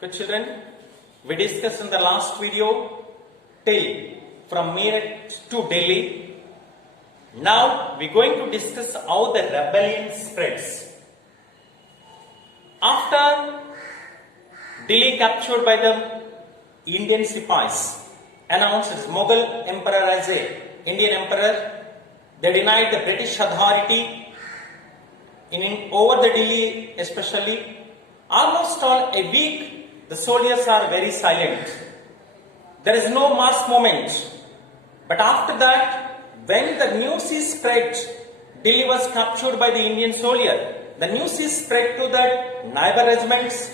Good children, we discussed in the last video till from Meerut to Delhi. Now we are going to discuss how the rebellion spreads. After Delhi captured by the Indian Sipais, announced as Mughal emperor as a Indian emperor, they denied the British authority over the Delhi especially. Almost all a week the soldiers are very silent. There is no mass movement. But after that, when the news is spread, Delhi was captured by the Indian soldier. The news is spread to the neighbor regiments,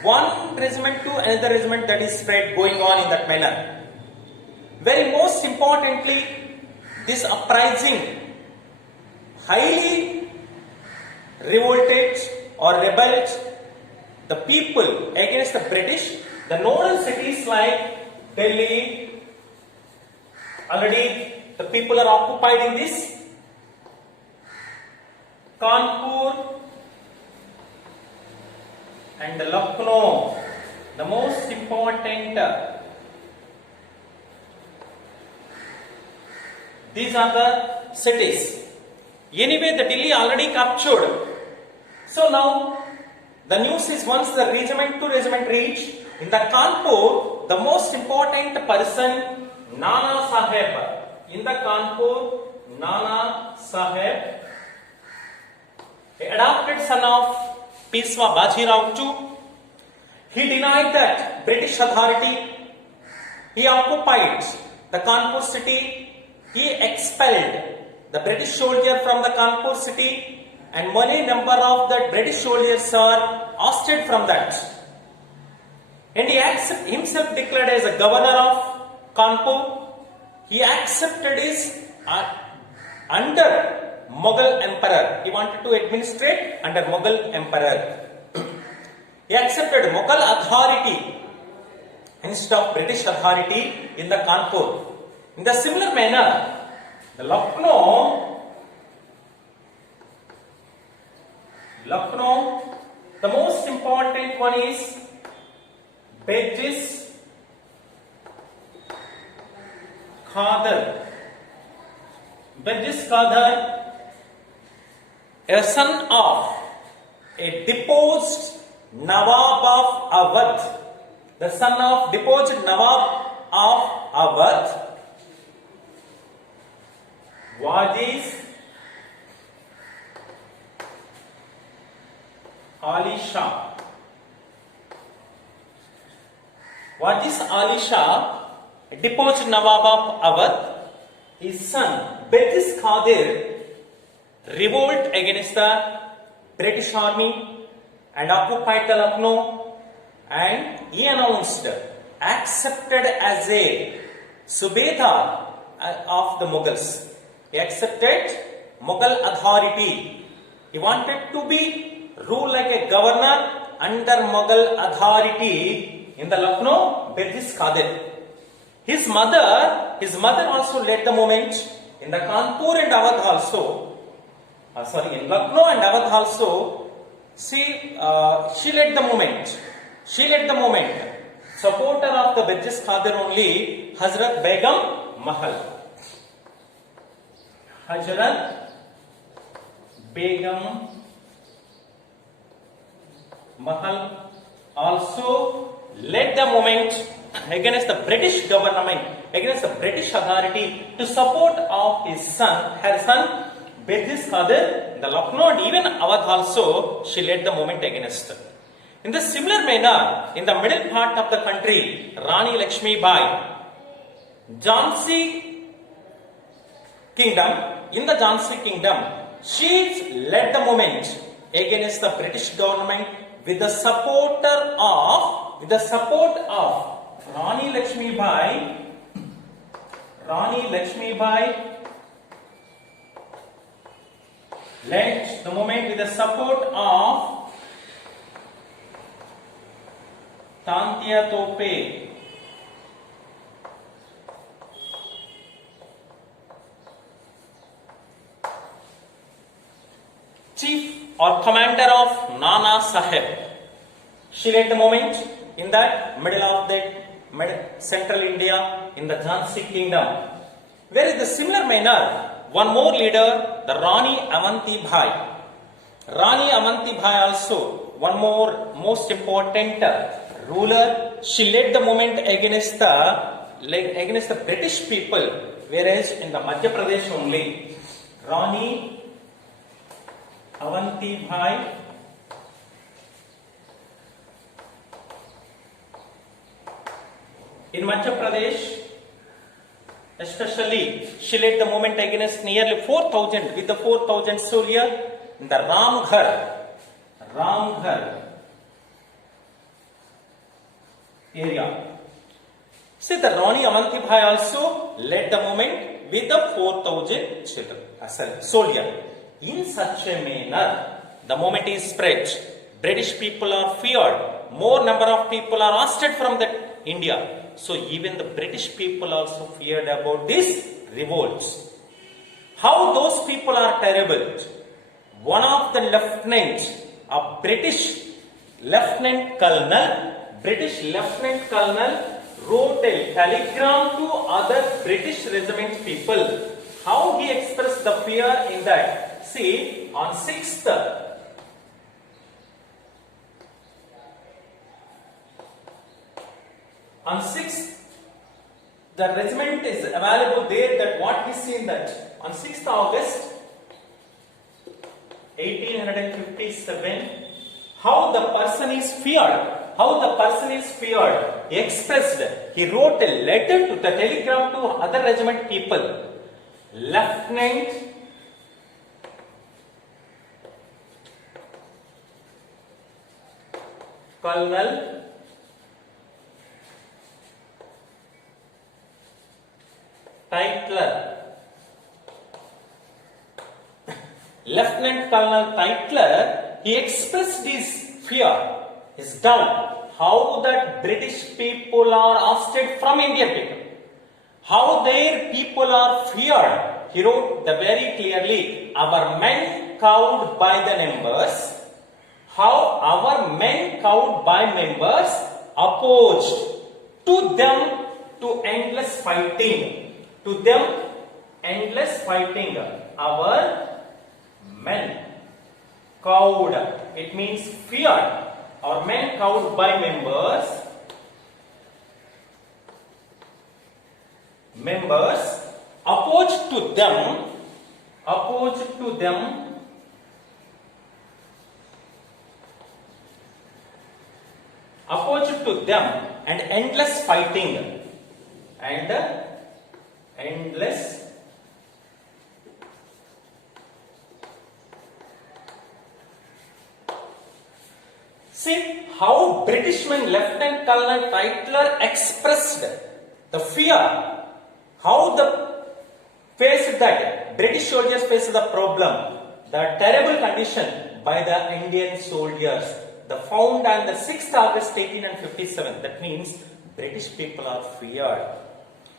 one regiment to another regiment, that is spread going on in that manner. Very most importantly, this uprising highly revolted or rebelled the people against the British. The nodal cities like Delhi, already the people are occupied in this. Kanpur and Lucknow, the most important. These are the cities. Anyway, the Delhi already captured. So now the news is once the regiment to regiment reach in the Kanpur, the most important person, Nana Sahib. In the Kanpur, Nana Sahib, adopted son of Peshwa Bajirao II. He denied that British authority. He occupied the Kanpur city. He expelled the British soldier from the Kanpur city. And many number of the British soldiers are ousted from that. And he himself declared as a governor of Kanpur. He accepted his under Mughal emperor. He wanted to administrate under Mughal emperor. He accepted Mughal authority instead of British authority in the Kanpur. In the similar manner, the Lucknow, the most important one is Begis Khader. Begis Khader, a son of a deposed Nawab of Awadh. The son of deposed Nawab of Awadh, Wajis Ali Shah. Wajis Ali Shah, deposed Nawab of Awadh. His son Begis Khader revolt against the British army and occupied the Lucknow, and he announced accepted as a Subedar of the Mughals. He accepted Mughal authority. He wanted to be rule like a governor under Mughal authority in the Lucknow. Begis Khader. His mother also led the movement in the Kanpur and Awadh also. In Lucknow and Awadh also. She led the movement. Supporter of the Begis Khader only, Hazrat Begum Mahal. Hazrat Begum Mahal also led the movement against the British government, against the British authority, to support of her son Begis Khader in the Lucknow and even Awadh also. She led the movement against. In the similar manner, in the middle part of the country, Rani Lakshmi Bai, Jhansi Kingdom. In the Jhansi Kingdom, she led the movement against the British government with the support of Rani Lakshmi Bai. Rani Lakshmi Bai led the movement with the support of Tantia Tope. Chief or commander of Nana Sahib. She led the movement in that middle of the central India, in the Jhansi kingdom. Where in the similar manner, one more leader, the Rani Avanti Bhai. Rani Avanti Bhai also, one more most important ruler. She led the movement against the British people, whereas in the Madhya Pradesh only, Rani Avanti Bhai in Madhya Pradesh, especially she led the movement against nearly 4,000 with the 4,000 soldiers in the Ramghar area. See, the Rani Avanti Bhai also led the movement with the 4,000 soldiers. In such a manner, the movement is spread. British people are feared. More number of people are ousted from the India. So even the British people also feared about these revolts. How those people are terrible. One of the lieutenants, a British lieutenant colonel wrote a telegram to other British regiment people. How he expressed the fear in that? See, on 6th the regiment is available there. That what we see in that on 6th August 1857, how the person is feared. He expressed, he wrote a letter to the telegram to other regiment people. Lieutenant Colonel Tytler. Lieutenant Colonel Tytler, he expressed his fear, his doubt, how that British people are ousted from Indian people. How their people are feared. He wrote very clearly, our men cowed by the numbers, how our men cowed by members opposed to them to endless fighting. Our men cowed, it means feared. Our men cowed by members opposed to them and endless fighting See how Britishman Lieutenant Colonel Tytler expressed the fear, how the faced that British soldiers faced the problem, the terrible condition by the Indian soldiers. The found on the 6th August 1857. That means British people are feared.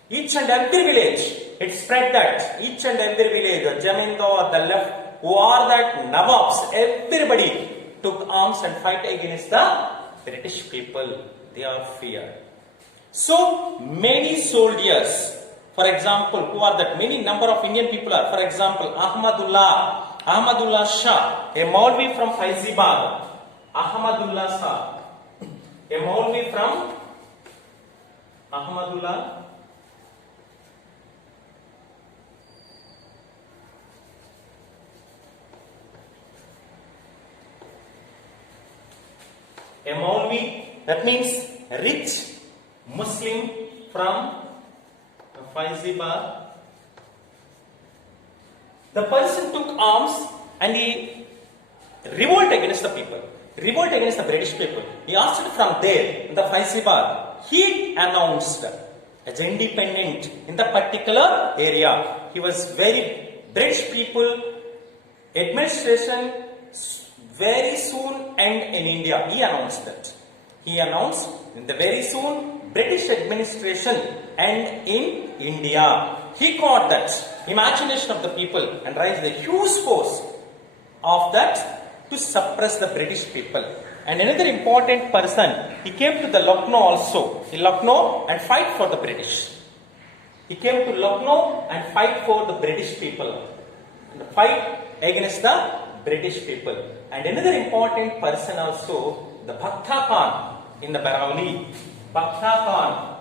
Each and every village, it spread that each and every village, the Jamindar, the left, who are that Nawabs, everybody took arms and fight against the British people. They are feared. So many soldiers, for example, who are that many number of Indian people are, for example, Ahmadullah Shah, a Maulvi from Faizabad. Ahmadullah Shah, a Maulvi from Ahmadullah a Maulvi, that means rich Muslim from Faizabad. The person took arms and he revolt against the people, revolt against the British people. He asked from there, in the Faizabad, he announced as independent in the particular area. He was very British people, administration very soon end in India. He announced that. He announced in the very soon British administration end in India. He caught that imagination of the people and raised a huge force of that to suppress the British people. And another important person, he came to the Lucknow also, in Lucknow and fight for the British. He came to Lucknow and fight for the British people, and fight against the British people. And another important person also, the Bhakta Khan in the Barawali. Bhakta Khan.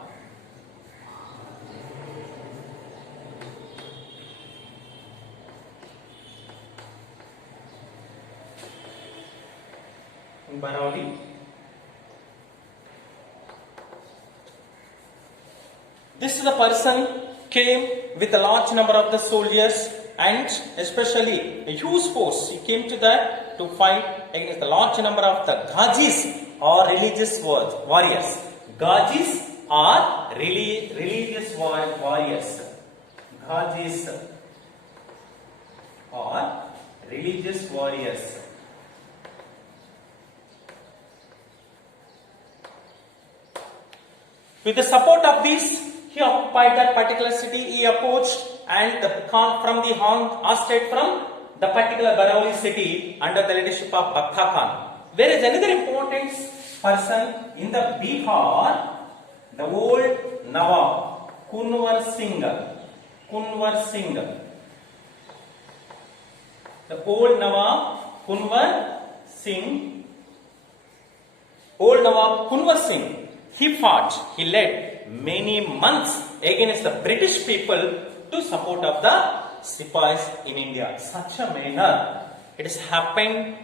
In Barawali. This is the person came with a large number of the soldiers and especially a huge force. He came to fight against the large number of the Ghazis or religious warriors. Ghazis are religious warriors. Ghazis are religious warriors. With the support of these, he occupied that particular city, he approached and the Khan from the hostage from the particular Barawali city under the leadership of Bhakta Khan. There is another important person in the Bihar, the old Nawab, Kunwar Singh. Kunwar Singh. The old Nawab, Kunwar Singh. Old Nawab Kunwar Singh. He fought, he led many months against the British people to support of the Sipais in India. Such a manner, it has happened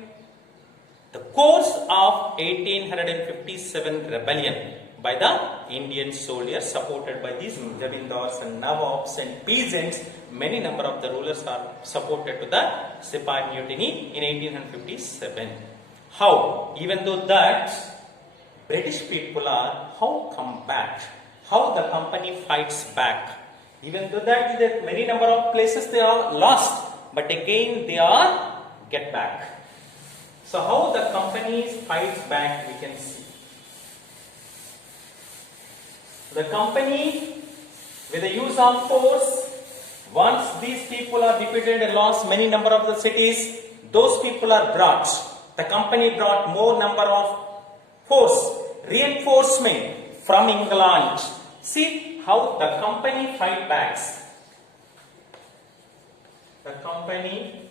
the course of 1857 rebellion by the Indian soldiers supported by these Jamindars and Nawabs and peasants. Many number of the rulers are supported to the Sipai mutiny in 1857. How? Even though that British people are how come back, how the company fights back. Even though that many number of places they are lost, but again they are get back. So how the company fights back, we can see. The company with the use of force, once these people are defeated and lost many number of the cities, those people are brought. The company brought more number of force, reinforcement from England. See how the company fight backs. The company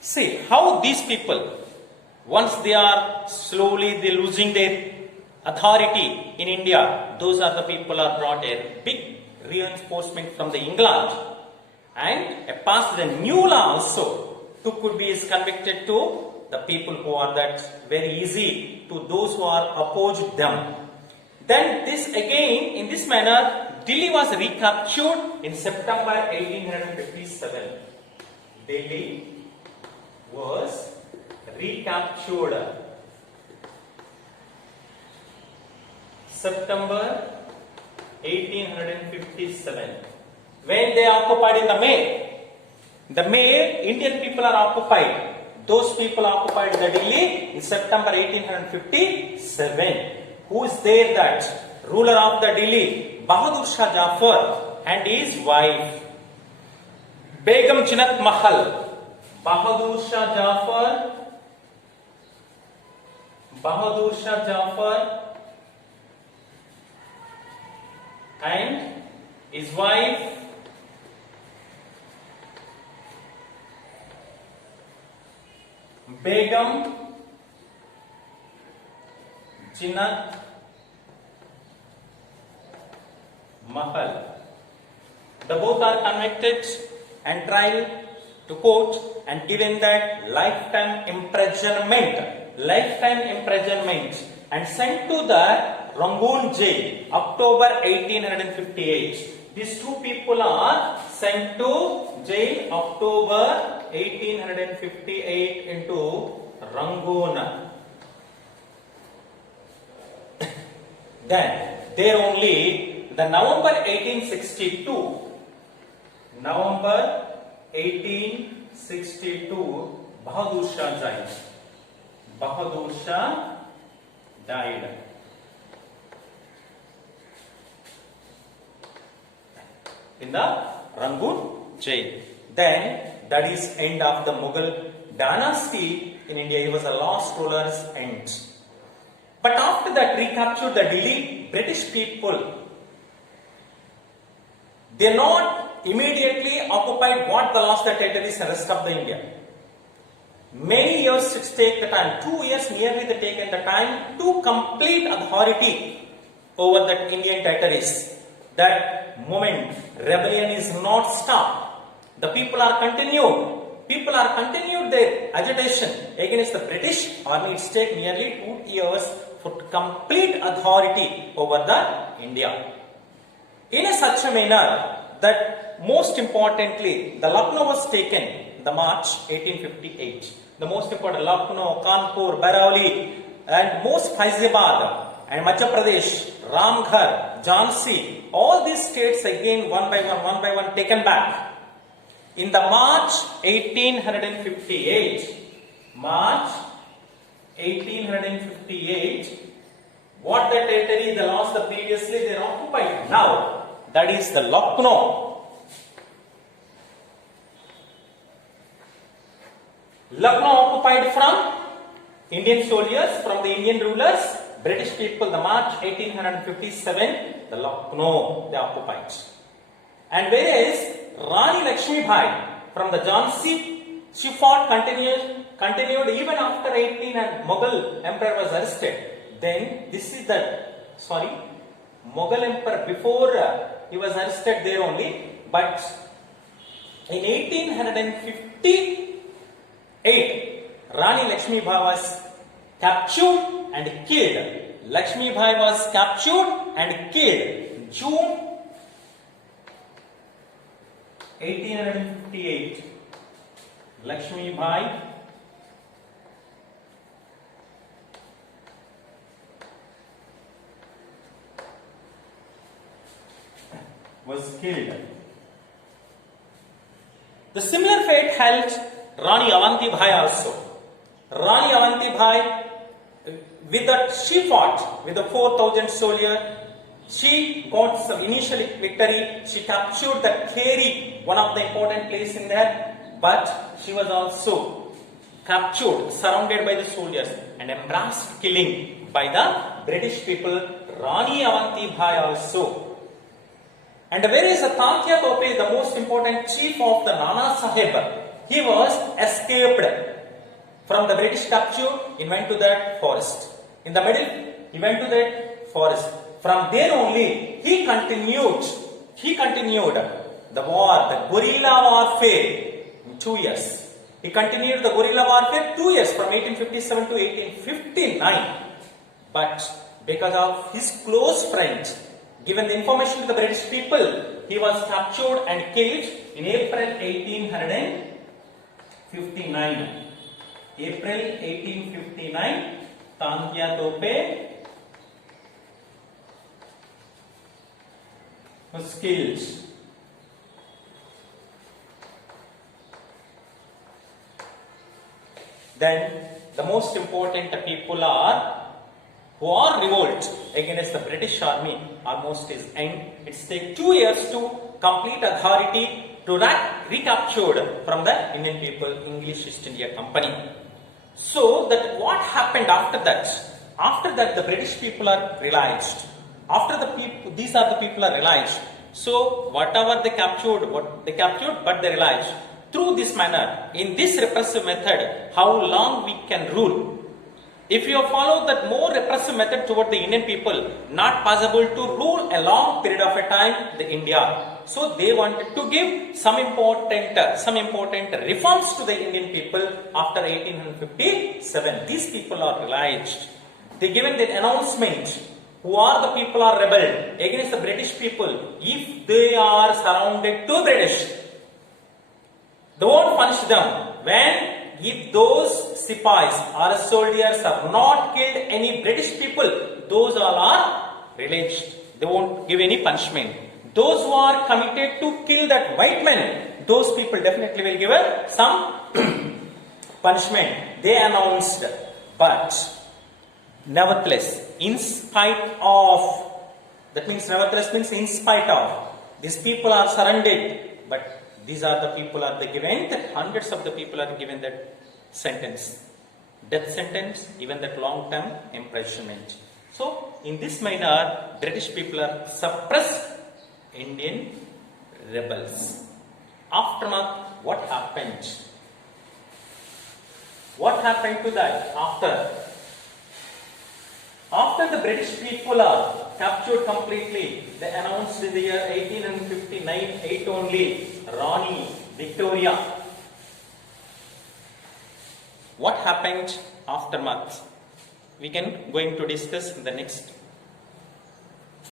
see how these people, once they are slowly they losing their authority in India, those are the people are brought a big reinforcement from the England and passed a new law also to could be convicted to the people who are that very easy to those who are opposed them. Then this again in this manner Delhi was recaptured in September 1857. Delhi was recaptured September 1857. When they are occupied in the May, Indian people are occupied. Those people occupied the Delhi in September 1857. Who is there that? Ruler of the Delhi, Bahadur Shah Jafar and his wife, Begum Jinat Mahal. Bahadur Shah Jafar and his wife Begum Jinat Mahal. The both are convicted and tried to court and given that lifetime imprisonment and sent to the Rangoon jail, October 1858. These two people are sent to jail October 1858 into Rangoon. Then there only the November 1862, Bahadur Shah died. Bahadur Shah died. in the Rangoon jail. Then that is end of the Mughal dynasty in India. He was the last ruler's end. But after that recaptured the Delhi, British people, they not immediately occupied what the lost the territories and rest of the India. Many years it take the time, 2 years nearly they taken the time to complete authority over the Indian territories. That moment, rebellion is not stopped. The people are continued. People are continued their agitation against the British army. It's take nearly 2 years for complete authority over the India. In a such a manner that most importantly, the Lucknow was taken the March 1858. The most important Lucknow, Kanpur, Bareilly, and most Faizabad and Madhya Pradesh, Ramghar, Jhansi, all these states again one by one taken back. In the March 1858, what the territory they lost the previously they occupied now, that is the Lucknow. Lucknow occupied from Indian soldiers, from the Indian rulers, British people, the March 1857, the Lucknow they occupied. And whereas Rani Lakshmi Bai from the Jhansi, she fought continued even after 18 and Mughal emperor was arrested. Then this is the, Mughal emperor before he was arrested there only, but in 1858, Rani Lakshmi Bai was captured and killed. Lakshmi Bai was captured and killed June 1858. Lakshmi Bai was killed. The similar fate held Rani Avanti Bai also. Rani Avanti Bai, with that she fought with the 4,000 soldiers. She got some initial victory. She captured the Kheri, one of the important place in there. But she was also captured, surrounded by the soldiers, and embarrassed killing by the British people. Rani Avanti Bai also. And whereas Tantia Tope, the most important chief of the Nana Sahib, he was escaped from the British capture. He went to that forest. In the middle, he went to that forest. From there only, he continued the war, the guerrilla warfare in 2 years. He continued the guerrilla warfare 2 years, from 1857 to 1859. But because of his close friend, given the information to the British people, he was captured and killed in April 1859. April 1859, Tantia Tope was killed. Then the most important people who are revolt against the British army almost is end. It's take 2 years to complete authority to recaptured from the Indian people, English East India Company. So that what happened after that? After that, the British people are realized. After the people, these are the people are realized. So whatever they captured, but they realized through this manner, in this repressive method, how long we can rule. If you follow that more repressive method toward the Indian people, not possible to rule a long period of a time the India. So they wanted to give some important reforms to the Indian people after 1857. These people are realized. They given the announcement. Who are the people are rebelled against the British people? If they are surrounded to British, they won't punish them. If those sipais or soldiers have not killed any British people, those all are released. They won't give any punishment. Those who are committed to kill that white man, those people definitely will give some punishment. They announced. But nevertheless, in spite of, that means nevertheless means in spite of, these people are surrendered, but these are the people are the given that hundreds of the people are given that sentence, death sentence, even that long term imprisonment. So in this manner, British people are suppressed Indian rebels. Aftermath, what happened? What happened to that after? After the British people are captured completely, they announced in the year 1859 8 only, Rani Victoria. What happened aftermath? We can going to discuss in the next